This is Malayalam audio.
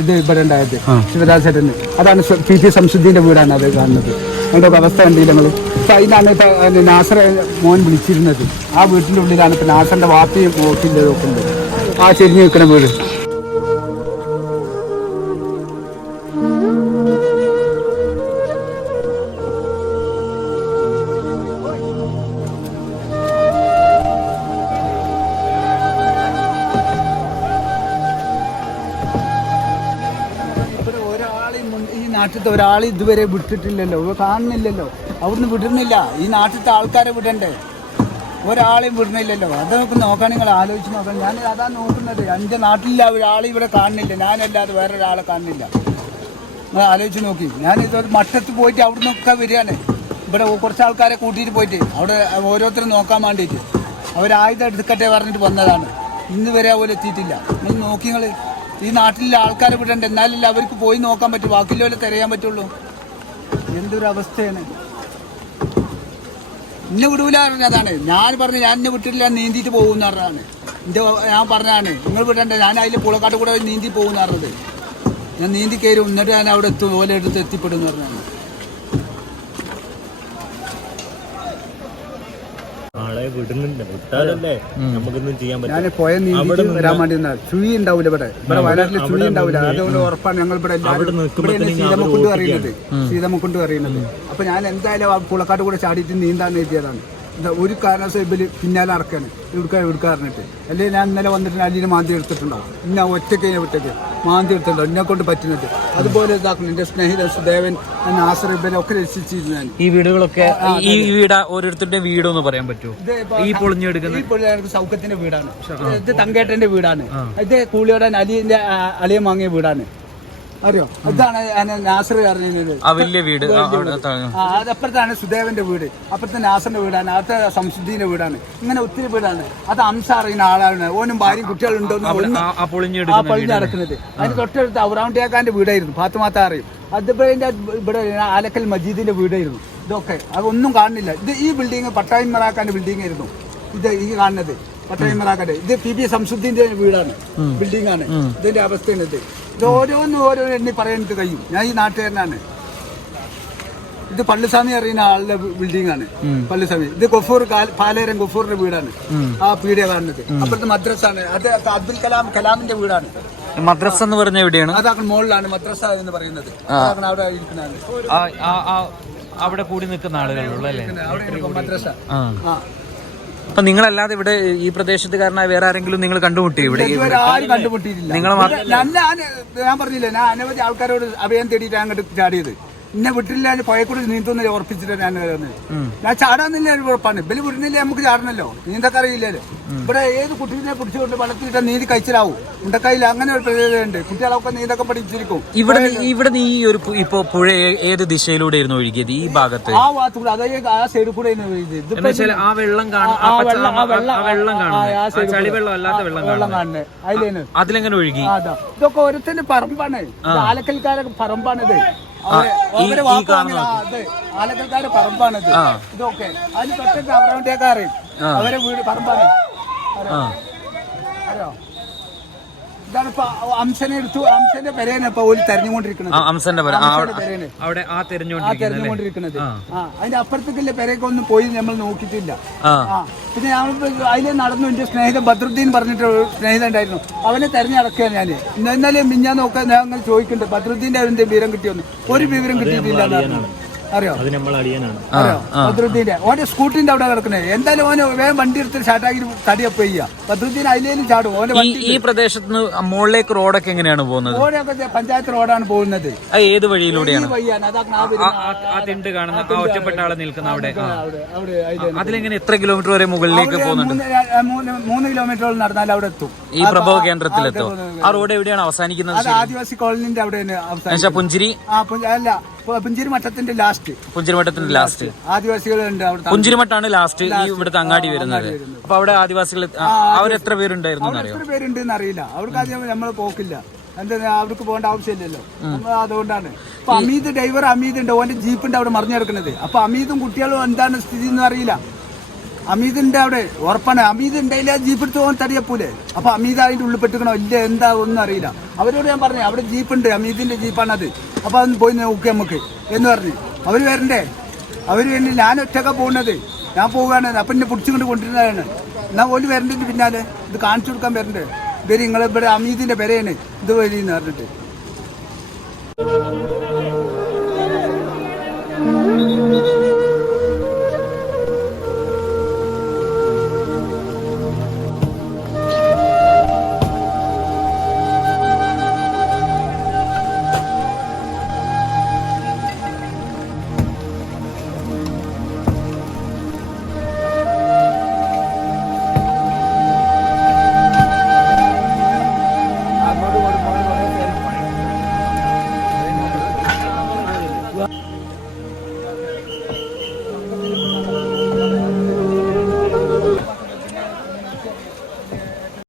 ഇത് ഇവിടെ ഉണ്ടായത് ശിവരാജ് ചേട്ടന്. അതാണ് പി. ടി. സംശുദ്ധിന്റെ വീടാണ് അത് കാണുന്നത്. അതിന്റെ ഒരു അവസ്ഥ കണ്ടില്ല നമ്മൾ ഇപ്പൊ അതിനാണ് ഇപ്പൊ നാസറെ മോൻ വിളിച്ചിരുന്നത്. ആ വീട്ടിന്റെ ഉള്ളിലാണ് ഇപ്പൊ നാസറിന്റെ വാപ്പയും ഒക്കെ ഉണ്ട്. ആ ചെരിഞ്ഞ് നിൽക്കുന്ന വീട്. നാട്ടിലത്തെ ഒരാൾ ഇതുവരെ വിട്ടിട്ടില്ലല്ലോ. കാണുന്നില്ലല്ലോ. അവിടുന്ന് വിടുന്നില്ല. ഈ നാട്ടിലത്തെ ആൾക്കാരെ വിടണ്ടേ? ഒരാളെയും വിടുന്നില്ലല്ലോ. അത് നമുക്ക് നോക്കാൻ നിങ്ങൾ ആലോചിച്ച് നോക്കാം ഞാൻ അതാ നോക്കുന്നത്. എന്റെ നാട്ടിലില്ല ഒരാളെ ഇവിടെ കാണുന്നില്ല. ഞാനല്ലാതെ വേറൊരാളെ കാണുന്നില്ല. നിങ്ങൾ ആലോചിച്ച് നോക്കി. ഞാൻ ഇതൊരു മട്ടത്ത് പോയിട്ട് അവിടെ നിന്നൊക്കെ വരികയാണ്. ഇവിടെ കുറച്ച് ആൾക്കാരെ കൂട്ടിയിട്ട് പോയിട്ട് അവിടെ ഓരോരുത്തരും നോക്കാൻ വേണ്ടിയിട്ട്. അവർ ആയുധം എടുക്കട്ടെ പറഞ്ഞിട്ട് വന്നതാണ്. ഇന്ന് വരെ അതുപോലെ എത്തിയിട്ടില്ല. നിങ്ങൾ നോക്കി നിങ്ങൾ ഈ നാട്ടിലെ ആൾക്കാരെ വിടണ്ട. എന്നാലല്ലേ അവർക്ക് പോയി നോക്കാൻ പറ്റും. ബാക്കിയുള്ളവരെ തിരയാൻ പറ്റുള്ളൂ. എന്തൊരു അവസ്ഥയാണ് ഇന്നെ വിടൂല പറഞ്ഞതാണ് ഞാൻ പറഞ്ഞു ഞാൻ എന്നെ വിട്ടിട്ടില്ല നീന്തിയിട്ട് പോകുന്ന പറഞ്ഞാണ് എന്റെ ഞാൻ പറഞ്ഞതാണ് നിങ്ങൾ വിടണ്ട. ഞാൻ അതിൽ പുളക്കാട്ട് കൂടെ നീന്തി പോകുന്ന പറഞ്ഞത്. ഞാൻ നീന്തി കയറി. എന്നിട്ട് ഞാൻ അവിടെ എത്തും ഓല എടുത്ത് എത്തിപ്പെടും എന്ന് പറഞ്ഞാണ് ആളെ വിടുന്നുണ്ട്. വിട്ടാലല്ലേ നമുക്കൊന്നും ചെയ്യാൻ പറ്റും. ഞാൻ പോയ നീന്തി വരാൻ വേണ്ടി നിന്നാ. ചുഴി ഉണ്ടാവില്ല ഇവിടെ. ഇവിടെ വയനാട്ടിൽ ചുഴി ഉണ്ടാവില്ല അതുകൊണ്ട് ഉറപ്പാണ് ഞങ്ങൾ ഇവിടെ എല്ലാവരും ഇവിടെ സീതമ്മക്കുണ്ട് അറിയുന്നത്. സീതമ്മക്കുണ്ട് അറിയുന്നത്. അപ്പൊ ഞാൻ എന്തായാലും ആ പുളക്കാട്ട് കൂടെ ചാടിയിട്ട് നീന്താന്ന് എഴുതിയതാണ്. എന്താ ഒരു കാരണ ഇവർ പിന്നാലെ നടക്കാണ്. എവിടുക്കാൻ എവിടുക്കാൻ അറിഞ്ഞിട്ട് അല്ലെങ്കിൽ ഞാൻ ഇന്നലെ വന്നിട്ട് അല്ലിന് മാന്തി എടുത്തിട്ടുണ്ടാവും. ഇന്ന ഒറ്റയ്ക്ക് ഞാൻ ഒറ്റയ്ക്ക് മാന്തി എടുത്തിട്ടുണ്ടാവും. എന്നെ കൊണ്ട് പറ്റുന്നത്. അതുപോലെ ഇതാക്കണം. എന്റെ സ്നേഹിത സുദേവൻ ഇവരെ ഒക്കെ രക്ഷിച്ചിരുന്നു ഞാൻ. ഈ വീടുകളൊക്കെ ഈ വീട് ഓരോരുത്തരുടെ വീടൊന്ന് പറയാൻ പറ്റുമോ? ഈ പൊളിഞ്ഞെടുക്കുന്ന ഈ സൗഖ്യത്തിന്റെ വീടാണ്. ഇത് തങ്കേട്ടന്റെ വീടാണ്. ഇത് കൂളിയോടാൻ അലിന്റെ അളിയൻ വാങ്ങിയ വീടാണ്. അറിയോ? ഇതാണ് നാസർ പറഞ്ഞത് ആ വലിയ വീട്. അതപ്പുറത്താണ് സുദേവന്റെ വീട്. അപ്പുറത്തെ നാസറിന്റെ വീടാണ്. അടുത്ത സംശുദ്ധിന്റെ വീടാണ്. ഇങ്ങനെ ഒത്തിരി വീടാണ്. അത് അംസ അറിയുന്ന ആളാണ്. ഓനും ഭാര്യയും കുട്ടികളുണ്ടോന്ന് ഒന്നും ആ- ആ ആ പൊളിഞ്ഞെടുക്കുന്ന പള്ളി നടക്കുന്നത്. അതിന് തൊട്ടടുത്ത് ഔറാണ്ടിയാക്കാന്റെ വീടായിരുന്നു. ഫാത്തുമാത്ത അറിയും. അതിപ്പോ ഇവിടെ ആലക്കൽ മജീദിന്റെ വീടായിരുന്നു. ഇതൊക്കെ. അതൊന്നും കാണുന്നില്ല. ഇത് ഈ ബിൽഡിംഗ് പട്ടായം മറാക്കാന്റെ ബിൽഡിംഗ് ആയിരുന്നു. ഇത് ഈ കാണുന്നത്. പട്ടായം മറാക്കാന്റെ ഇത് പി പി സംസുദ്ദീന്റെ വീടാണ്. ബിൽഡിംഗ് ആണ്. ഇതിന്റെ അവസ്ഥയാണ് ഇത്. ഇത് ഓരോന്നും ഓരോ എണ്ണി പറയാൻ എനിക്ക് കഴിയും. ഞാൻ ഈ നാട്ടുകാരനാണ്. ഇത് പള്ളിസ്വാമി അറിയുന്ന ആളുടെ ബിൽഡിംഗ് ആണ്. പള്ളിസ്വാമി. ഇത് ഗഫൂർ പാലേരം ഗഫൂറിന്റെ വീടാണ്. ആ പീഡിയ കാണുന്നത് അപ്പുറത്ത് മദ്രസാണ്. അത് അബ്ദുൽ കലാം കലാമിന്റെ വീടാണ്. മദ്രസ എന്ന് പറഞ്ഞ എവിടെയാണ്? അതാണ് മുകളിലാണ് മദ്രസ എന്ന് പറയുന്നത്. അവിടെ ഇരിക്കുന്ന ആ- ആ- ആ- അവിടെ കൂടി നിൽക്കുന്ന ആളുകളുള്ള മദ്രസ. ആ. അപ്പൊ നിങ്ങളല്ലാതെ ഇവിടെ ഈ പ്രദേശത്തുകാരനായ വേറെ ആരെങ്കിലും നിങ്ങൾ കണ്ടുമുട്ടി ഇവിടെ ആരും കണ്ടുമുട്ടിയിട്ടില്ല. ഞാൻ ഞാൻ ഞാൻ പറഞ്ഞില്ലേ ഞാൻ അനവധി ആൾക്കാരോട് അഭയം തേടിയിട്ട് അങ്ങോട്ട് ചാടിയത്. എന്നെ വിട്ടില്ല പോയക്കൂടി നീന്തുന്നില്ല ഉറപ്പിച്ചിട്ട് ഞാൻ വരുന്നത് ഞാൻ ചാടാന്നില്ല ഒരു ഉറപ്പാണ് ബലി വിടുന്നില്ല നമുക്ക് ചാടണല്ലോ. നീന്തൊക്കെ അറിയില്ലല്ലോ ഇവിടെ ഏത് കുട്ടീനെ പിടിച്ചുകൊണ്ട് വളർത്തിയിട്ട് നീന്തി കഴിച്ചിലാവും? ഉണ്ടക്കൈയിൽ അങ്ങനെ ഒരു പ്രത്യേകതയുണ്ട്. കുട്ടികളൊക്കെ നീന്തൊക്കെ പഠിച്ചിരിക്കും. ഇവിടെ ഇവിടെ ഈ ഒരു ഇപ്പൊ പുഴ ഏത് ദിശയിലൂടെ ആയിരുന്നു ഒഴുകിയത്? ഈ ഭാഗത്ത്? ആ ഭാഗത്തുകൂടെ അതായത് ആ സൈഡിൽ കൂടെ ഇത്. ആ വെള്ളം കാണുന്നത്. അതിലെങ്ങനെ ഒഴുകി? ഇതൊക്കെ ഓരോരുത്തരുടെ പറമ്പാണ്. ഇത് ആലക്കൽക്കാരെ പറമ്പാണിത്. അവരെ- ഈ- അവരെ ഈ വാക്ക് കാണുന്ന വാങ്ങിയ- ആ, അതെ. ആലക്കൽക്കാരെ പറമ്പാണിത്. ഇതൊക്കെ. അതിന് തൊട്ടൊക്കെ അവരവന്റെ അറിയും അവരെ വീട് പറമ്പാണ്. അറിയോ? അറിയോ ഇതാണ് ഇപ്പൊ അംശനെ എടുത്തു. അംശന്റെ പെരേനെ ഇപ്പൊ ഒരു തെരഞ്ഞുകൊണ്ടിരിക്കുന്നത്. ആ അംസന്റെ പര. ആ, അംശന്റെ പെരേനെ. അവിടെ ആ ആ തെരഞ്ഞുകൊണ്ടിരിക്കുന്നത് തെരഞ്ഞുകൊണ്ടിരിക്കുന്നത്. ആ. അതിന്റെ അപ്പുറത്തേക്കല്ലേ പെരയൊക്കെ ഒന്നും പോയി നമ്മൾ നോക്കിയിട്ടില്ല. ആ. ആ പിന്നെ ഞാൻ അതിലെ നടന്നു. എന്റെ സ്നേഹിതൻ ബദ്രുദ്ദീൻ പറഞ്ഞിട്ട് ഒരു സ്നേഹിതൻ ഉണ്ടായിരുന്നു. അവനെ തെരഞ്ഞെടുക്കുക ഞാൻ എന്നാലും ഇന്നലെ മിഞ്ഞാൻ നോക്കാൻ ഞാൻ അങ്ങനെ ചോദിക്കുന്നുണ്ട്. ബദ്രുദ്ദീന്റെ അതിന്റെ വിവരം കിട്ടിയൊന്നും? ഒരു വിവരം കിട്ടിയിട്ടില്ല. അറിയോ? അത് നമ്മൾ അടിയാനാണ്. ബദ്രുദ്ദീന്റെ ഓന്റെ സ്കൂട്ടിന്റെ അവിടെ കിടക്കണേ എന്തായാലും ഓന് വേഗം വണ്ടി എടുത്ത് ഷാട്ടാക്കി തടിയപ്പ് ചെയ്യുക ബദ്രുദ്ദീൻ അതിലേലും ചാടും. ഓന്റെ ഈ വണ്ടി ഈ പ്രദേശത്ത് നിന്ന് മുകളിലേക്ക് റോഡൊക്കെ എങ്ങനെയാണ് പോകുന്നത്? ഓരൊക്കെ പഞ്ചായത്ത് റോഡാണ് പോകുന്നത്. അത് ഏത് വഴിയിലൂടെയാണ്? തിണ്ട് കാണുന്ന ആ ഒറ്റപ്പെട്ട ആളെ നിൽക്കുന്ന അവിടെ. അതിലെങ്ങനെ എത്ര കിലോമീറ്റർ വരെ മുകളിലേക്ക് പോകുന്നുണ്ട്? മൂന്ന് കിലോമീറ്ററോളം നടന്നാൽ അവിടെ എത്തും. ഈ പ്രഭവ കേന്ദ്രത്തിലെത്തോ ആ റോഡ് എവിടെയാണ് അവസാനിക്കുന്നത് ആദിവാസി കോളനിന്റെ അവിടെ പുഞ്ചിരി? അല്ല പു- പുഞ്ചിരി മഠത്തിന്റെ ലാസ്റ്റ് പുഞ്ചിരിമട്ടത്തിന്റെ ലാസ്റ്റ് ആദിവാസികളുണ്ട് അവിടെ. പുഞ്ചിരിമട്ടാണ് ലാസ്റ്റ് ഈ ഇവിടുത്തെ അങ്ങാടി വരുന്നത്. അപ്പൊ അവിടെ ആദിവാസികൾ അവരെത്ര പേരുണ്ടായിരുന്നു എത്ര പേരുണ്ട് അറിയില്ല. അവർക്ക് ആദ്യം നമ്മൾ പോക്കില്ല. എന്താ അവർക്ക് പോകേണ്ട ആവശ്യമില്ലല്ലോ. അതുകൊണ്ടാണ്. അപ്പൊ അമീത് ഡ്രൈവർ അമീത് ഉണ്ട്. ഓന്റെ ജീപ്പിന്റെ അവിടെ മറിഞ്ഞു കിടക്കുന്നത്. അപ്പൊ അമീതും കുട്ടികളും എന്താണ് സ്ഥിതി എന്ന് അറിയില്ല. അമീദിന്റെ അവിടെ. ഉറപ്പാണ്. അമീത് ഉണ്ടായില്ല ജീപ്പ് എടുത്ത് പോകാൻ തടിയപ്പോലെ. അപ്പൊ അമീത് അതിന്റെ ഉള്ളിൽ പെട്ടുക്കണോ ഇല്ല എന്താ ഒന്നും അറിയില്ല. അവരോട് ഞാൻ പറഞ്ഞു അവിടെ ജീപ്പ് ജീപ്പുണ്ട് അമീതിന്റെ ജീപ്പാണത് അപ്പൊ അതൊന്ന് പോയി നോക്കി നമുക്ക്. എന്ന് പറഞ്ഞ്. അവർ വരണ്ടേ? അവർ വേണ്ടി ഞാൻ ഒറ്റക്ക പോകുന്നത് ഞാൻ പോവുകയാണ് അപ്പൊ എന്നെ പിടിച്ചുകൊണ്ട് കൊണ്ടിരുന്നതാണ് എന്നാ ഓൽ വരണ്ടതിന്റെ പിന്നാലെ ഇത് കാണിച്ചു കൊടുക്കാൻ വരണ്ടേ? ഇവർ നിങ്ങളിവിടെ അമീതിന്റെ പെരയാണ്. ഇത് വരി എന്ന് പറഞ്ഞിട്ട്.